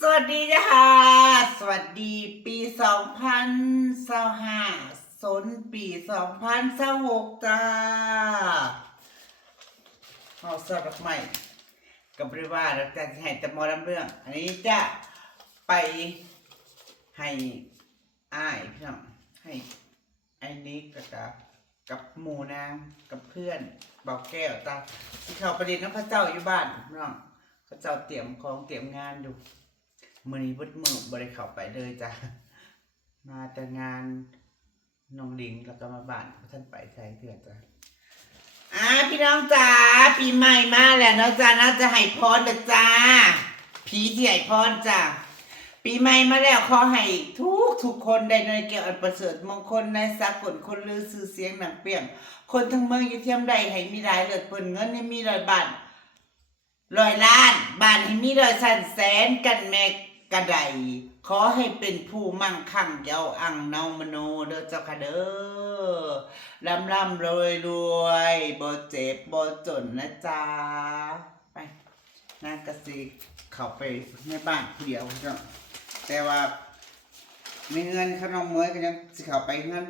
สวัสดีนะคะสวัสดีปีสองพันสห้าสนปีสองพันสหกจ้าเอาสำหรับใหม่กับริว่าแล้วจะให้แต่หมอลำเรื่อง อันนี้จะไปให้อ้ายพี่น้องให้ไอ้นิกกับกับกับหมูนางกับเพื่อนเบาแก้วตาที่เขาประเด็นน้ำพระเจ้าอยู่บ้านพี่น้องพระเจ้าเตรียมของเตรียมงานอยู่ มือนี้เบิดมือบริเข้าไปเลยจ้ะมาแต่งานน้องลิงแล้วก็มาบ้านท่านไปใช้เถื่อจ้ะอ่าพี่น้องจ๋าปีใหม่มาแล้วเนาะจ้าน่าจะให้พรเด้อจ้าผีที่ให้พรจ้าปีใหม่มาแล้วขอให้ทุกทุกคนได้ในเกี่ยวอันประเสริฐมงคลในสากลคนลือซื้อเสียงหนังเปรี้ยง คนทั้งเมืองยู่เทียมใดให้มีรายเลือดเปินเงินให้มีรอยบาทรอยล้านบานให้มีรอยสันแสนกันแมก กระไดขอให้เป็นผู้มั่งคั่งเจ้าอังเนามโนเด้อเจ้าค่ะเด้อร่ำร่ำรวยรวยบ่เจ็บบ่จนนะจ๊ะไปนางกสิเข้าไปในบ้านผู้เดียวเนาะแต่ว่ามีเงินเขาน้องเมยก็ยังสิเข้าไปเงิน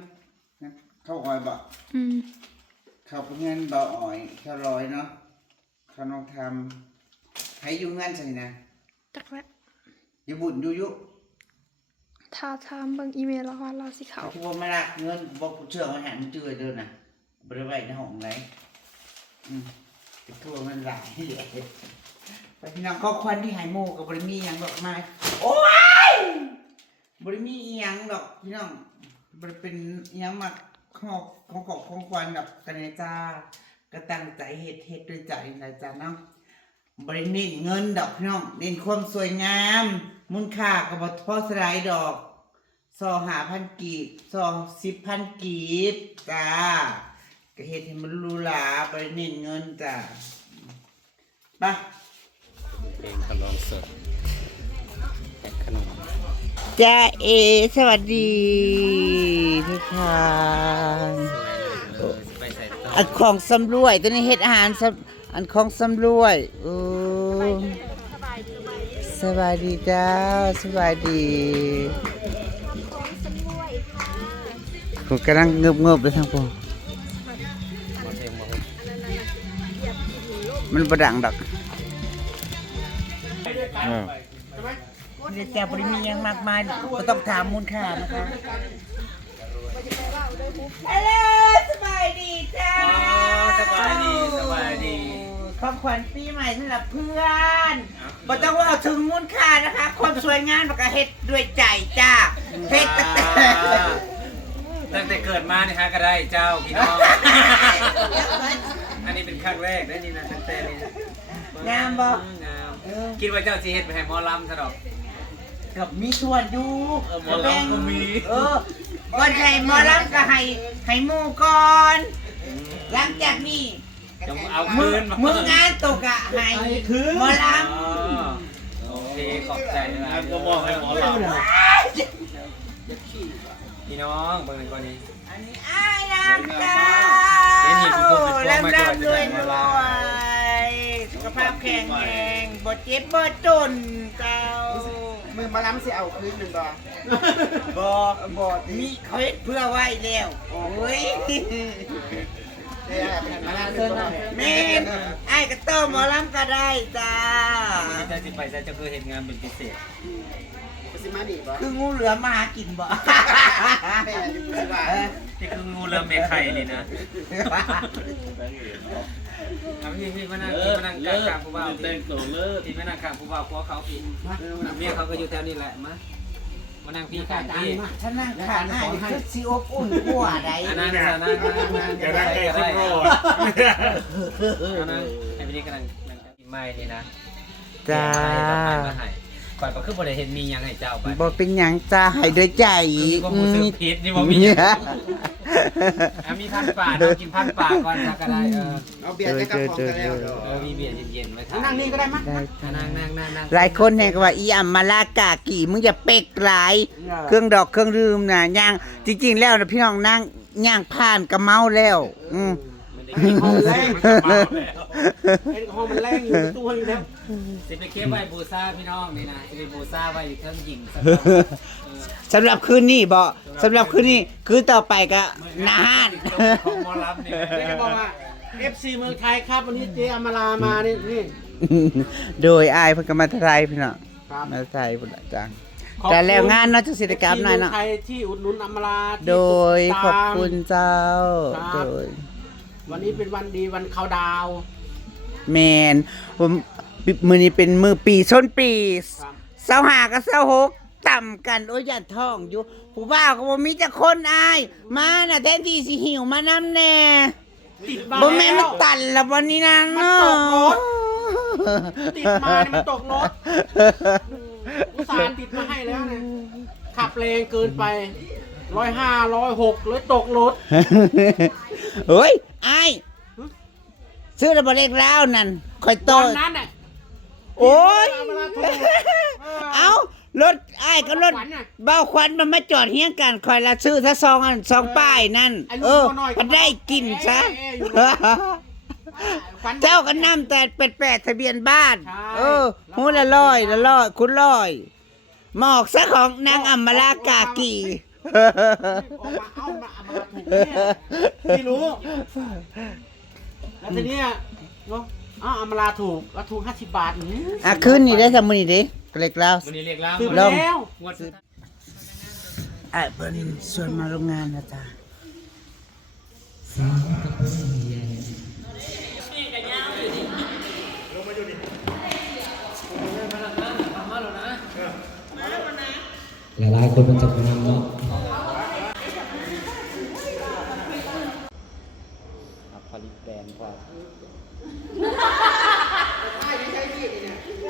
เข้าอ่อยบ่อืมเข้าไปเงินบ่อ่อยเข้าร้อยเนาะเขาน้องทำให้อยู่เงินใช่นะจักแล้ว อย่าบุญอยู่ยุถ้าถามเบิ่งอีเมลแล้วว่าเราสิเขาเขาพูดมาลักเงินบอกเชื่อมาหามันเจือเดินน่ะบริไว้ในห้องไรอืมไปทั่วมันหลายไปพี่น้องข้อควันที่หายโมกับบริมีหยังดอกไม้โอ้ยบริมีอีหยังดอกพี่น้องบริเป็นอีหยังมาของของของของควันดอกกันเลยจ้าก็ตั้งใจเฮ็ดเฮ็ดด้วยใจนะจ้าเนาะบริเน้นเงินดอกพี่น้องเน้นความสวยงาม มูลค่ากับบพอสลายดอกซอหาพันกีบซอสิบพันกีบจ้าก็เฮ็ดให้มันหรูหราไปเน้นเงินจ้าไปเพลงขนมสดแจกขนมจ้าเอ สวัสดีทุกท่านเออไปใส่ต่ออันของสำรวยตัวนี้เฮ็ดอาหารสำอันของสำรวยโอ้ สบายดีจ้าสบายดีผมกำลังเงืบเงืบเลยทั้งพวกมันประดังดอกเรียกแต่บริมียังมากมายก็ต้องถามมูลค่านะคะ ของขวัญปีใหม่สำหรับเพื่อนบ่ต้องว่าถึงมูลค่านะคะ คนสวยงามมันก็เฮ็ดด้วยใจจ้าเฮ็ดตั้งแต่ตั้งแต่เกิดมานี่ฮะก็ได้เจ้าพี่น้อง อันนี้เป็นครั้งแรกได้นี่นะตั้งแต่นี้งามบ่งามคิดว่าเจ้าสิเฮ็ดไปให้หมอลำซะดอกกับมีส่วนอยู่เออหมอลำก็มีเออก่อนให้หมอลำก็ให้ให้หมู่ก่อน หลังจากนี้ จะเอามืคือนมามืองานตกอะให้หมอลอ๋อโอเคขอบใจนะก็บอกให้หมอลำำพี่น้องเบิ่งก่อนนี้อันนี้อ้ายน้ำจ้าเห็นเห็นพี่พวกเป็นพวกมาก่อนลำๆรวยจะรได้หมอวลยสุขภาพแข็งแรงบ่เจ็บบ่จนเจ้ามือมาล้ำสิเอาคืนหนึ่งบ่บ่บ่มีเขาเฮ็ดเพื่อไว้แล้วโอ้ย เดี๋ยวแผ่นมนไอ้ายก็ต้มหมอลำก็ได้จ้าเจ้าสิไปใส่เจ้าคือเห็นงานเป็นพิเศษสิมาดีบ่คืองูเหลือมมาหากินบ่แม่อยู่ที่ว่านี่คืองูเรือเมฆไข่เลยนะเอาพี่พี่มานั่งพี่มานั่งกลางผู้บ่าวพี่พี่มานั่งกลางผู้บ่าวเพราะเขาพี่เมียเขาก็อยู่แถวนี้แหละมา มานั่งพี่ข้างพี่ฉันนั่งขาหน้านี่คือสิอบอุ่นกว่าใดอันนั้นอันนั้นอันนั้นจะได้ใกล้ขึ้นโรดอันนั้นไอ้พี่นี่กำลังนั่งกินไม้นี่นะจ้ามาให้ ก่อนก็คือบ่ได้เห็นมีหยังให้เจ้าไปบ่เป็นหยังจ้าให้ด้วยใจก็มูสึกผิดนี่บ่มีหยังอะมีพันป่าเนาะกินพันป่าก่อนถ้าก็ได้เออเอาเบียร์จะกระพองกันแล้วเออมีเบียร์เย็นๆไว้ทานนั่งนี่ก็ได้มั้ยได้อะนั่งนั่งนั่งนั่งหลายคนแห่งก็ว่าอีอัมมาลากากี่มึงอย่าเป็กหลาย เครื่องดอกเครื่องดื่มน่ะย่าง จริง ๆ แล้วนะพี่น้องนั่งย่างผ่านก็เมาแล้ว อืม ไม่ได้กินของแรงมันก็เมาแล้วแอลกอฮอล์มันแรงอยู่ในตัวอยู่แล้วสิไปเก็บไว้บูซาพี่น้องนี่นะสิไปบูซาไว้อยู่เครื่องยิงสักสำหรับคืนนี้บ่สำหรับคืนนี้คืนต่อไปก็นาน ของหมอลำนี่เจ๊บอกว่า FC เมืองไทยครับวันนี้เจ๊อมรามานี่นี่ โดยอายเพิ่นก็มาไทยพี่น้องครับ มาไทยพุ่นล่ะจ้าขอบคุณแต่แล้วงานเนาะจังสิได้กลับหน่อยเนาะ FC มืงไทยที่อุดหนุนอมราที่โดยติตาม ขอบคุณเจ้า ครับ โดย วันนี้เป็นวันดีวันเขาดาวน์แมนผมมือนี้เป็นมือปีส้นปีครับเสาหากับเสาหกต่ำกันโอ้ยยันท้องอยู่ผู้บ่าวก็บ่มีแต่คนอาย มาน่ะแทนที่สิหิวมานำแน่ติดมาบ่แม่นแล้มันวตันละวันนี้นะมันตกรถติดมานี่มันตกรถอุตส่าห์ติดมาให้แล้วเนี่ยขับแรงเกินไป ร้อยห้าร้อยหกเลยตกรถเฮ้ยอายซื้อระเบิดเล็กแล้วนั่นคอยโตตอนนั้นน่ะโอ้ย เวลาโทรเอารถไอ้ายกับรถ ขวัญน่ะ เบ้าควันมันมาจอดเฮี้ยงกันคอยละซื้อถ้าซองอันซองป้ายนั่น ไอ้ลูกเออตัวน้อยมันได้กินซะเอ้ยอยู่เลยขวัญเจ้าก็นำแต่เป็ดแปดทะเบียนบ้าน ใช่ เออหูละลอยละลอยคุณลอยหมอกซะของนางอัมมาลากากี ออกมาเอามามาถูกเนี่ยไม่รู้ แล้วทีเนี้ยเนาะอ้าวอำมาลาถูกแล้วถูกห้าสิบบาทอื้ออะคืนนี้ได้สมุนี่ดิเล็กแล้ว วันนี้เรียกแล้วซื้อไปแล้วงวดสุดไอ้เปิ้นชวนมาโรงงานนะจ๊ะหลายๆคนมันจะนำเน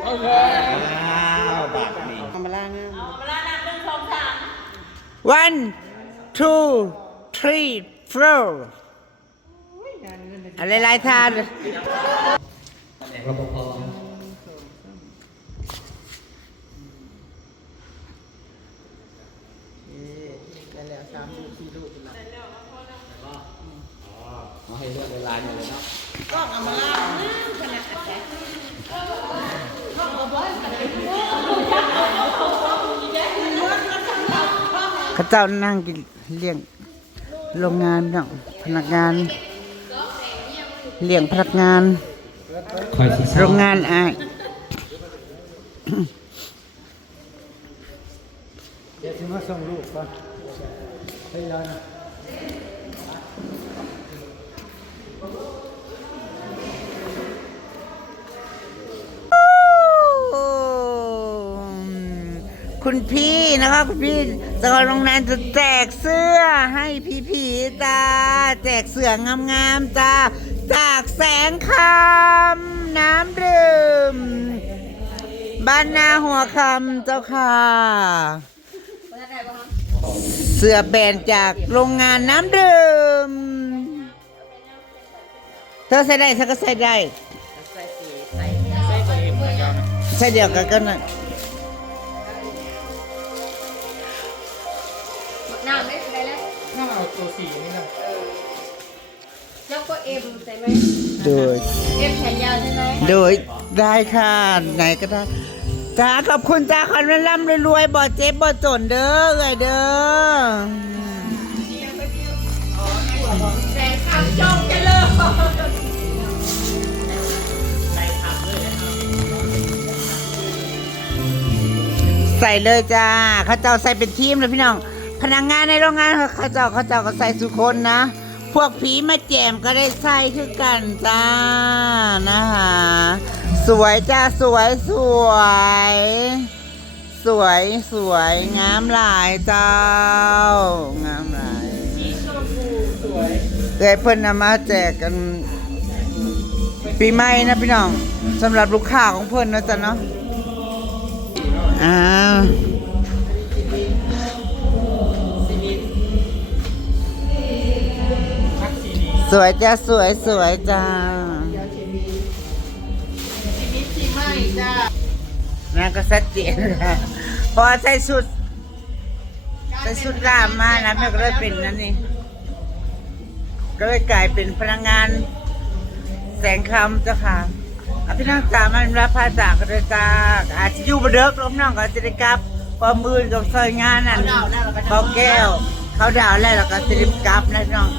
ว้าวบาทนี้อัมมาลางามอัมมาลานับหนึ่งสองสาม one two three four อะไรหลายๆทานรปภเอาให้เลือกเวลาหน่อยเลยเนาะเขาเจ้านั่งกินเลี้ยงโรงงานเนาะพนักงานเลี้ยงพนักงาน คอยสีโรงงานอะเดี๋ยวจะมาส่งลูกก่อนเฮ้ย คุณพี่นะคะ คุณพี่สกอโรงงานจะแจกเสื้อให้พี่ผีจ้าแจกเสื้องามๆจ้าจากแสงคำน้ำดื่มบ้านนาหัวคำเจ้าค่ะเสื้อแบรนด์จากโรงงานน้ำดื่มเธอใส่ได้เธอก็ใส่ได้ใส่เดียวกันก็น่ะ น้ำได้ได้แล้วถ้าเอาตัวสีนี่นะแล้วก็เอ็มใช่ไหมโดย เอ็มแขนยาวใช่ไหมโดยได้ค่ะ ไหนก็ได้จ้าขอบคุณจ้าขอให้ร่ำรวยๆบ่เจ็บบ่จนเด้อเอ้ยเด้อแสงคำจงเจริญใส่เลยจ้าเขาเจ้าใส่เป็นทีมเลยพี่น้อง พนักงานในโรงงานเขาเจ้าเขาเจ้าก็ใส่สุคนนะ พวกผีมาแจมก็ได้ใส่คือกันจ้านะคะสวยจ้าสวยสวย สวยสวยงามหลายเจ้างามหลายเดี๋ยเพิ่นนำมาแจกกัน ปีใหม่นะพี่น้องสำหรับลูกค้าของเพิ่นนะจ๊ะเนาะอ้าว วยจ้าสวยสวยจ้านั่นก็สัดเจนนะพอใส่สุดใส่สุดลามมานะแม่ก็เลยเป็นนั่นนี่ก็เลยกลายเป็นพนักงานแสสงคำเจ้าค่ะอภินังตามันรับภาษากันเลยจ้าอาจจะอยู่บเดิกล้มน้องก็จะได้กลับความมือกับซอยงานนั่นเบาแก้ว เขาดาวแล้วแล้วก็สิริกลับนะน้อง